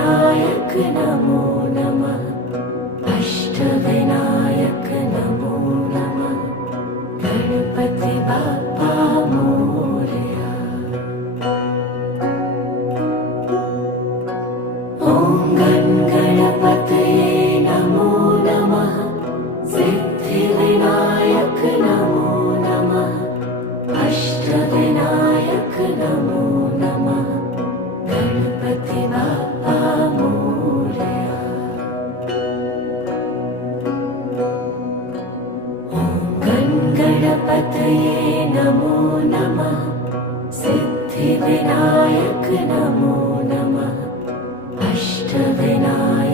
सिद्धिविनायक नमो नमः। अष्टविनायक नमो नमः। गणपति बाप्पा मोरया। ॐ गणपतये नमो नमः। सिद्धिविनायक नमो नमः। अष्टविनायक नमो नमः। गणपति बाप्पा मोरया। ॐ गणपतये नमो नमः। सिद्धिविनायक नमो नमः। अष्टविनायक